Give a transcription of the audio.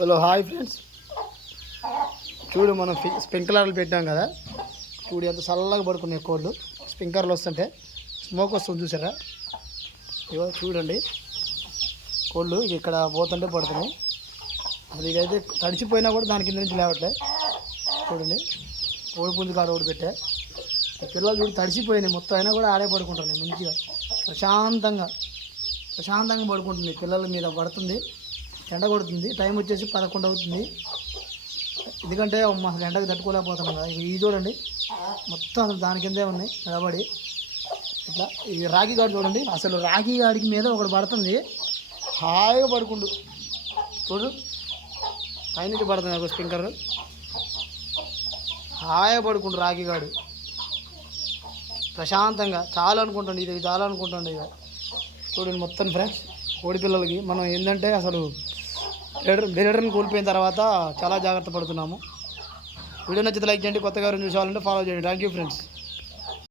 Hello hi friends, చూడు మనం స్ప్రింక్లర్లు పెట్టాం కదా. చూడు ఎంత చల్లగా పడుకున్నాయి కోళ్ళు. స్ప్రింక్లర్లు వస్తుంటే స్మోక్ వస్తుంది చూసారా. ఇవో చూడండి కోళ్ళు ఇక్కడ పోతుంటే పడుతున్నాయి. అది ఇదైతే తడిచిపోయినా కూడా దాని కింద నుంచి లేవట్లే. చూడండి కోడి పుంజు కాడ ఒకటి పెట్టా. పిల్లలు చూడు తడిచిపోయినాయి మొత్తం, అయినా కూడా ఆడే పడుకుంటున్నాయి. మంచిగా ప్రశాంతంగా పడుకుంటుంది. పిల్లల మీద పడుతుంది, ఎండ కొడుతుంది. టైం వచ్చేసి 11 అవుతుంది. ఎందుకంటే అసలు ఎండకు తట్టుకోలేకపోతున్నాం కదా. ఇది చూడండి మొత్తం అసలు దాని కిందే ఉన్నాయి నిలబడి. ఇట్లా ఈ రాగి గాడు చూడండి, అసలు రాగి గాడికి మీద ఒకటి పడుతుంది, హాయిగా పడుకుండు. చూడు పైనుంచి పడుతుంది ఒక స్ప్రింక్లర్, హాయిగా పడుకుండు రాగి గాడు ప్రశాంతంగా. చాలా అనుకుంటాండి ఇది చాలా అనుకుంటాండి. ఇక చూడండి మొత్తం ఫ్రెండ్స్, కోడి పిల్లలకి మనం ఏంటంటే అసలు బ్రీడర్ని కోల్పోయిన తర్వాత చాలా జాగ్రత్త పడుతున్నాము. వీడియో నచ్చితే లైక్ చేయండి, కొత్తగా చూసాలంటే ఫాలో చేయండి. Thank you friends.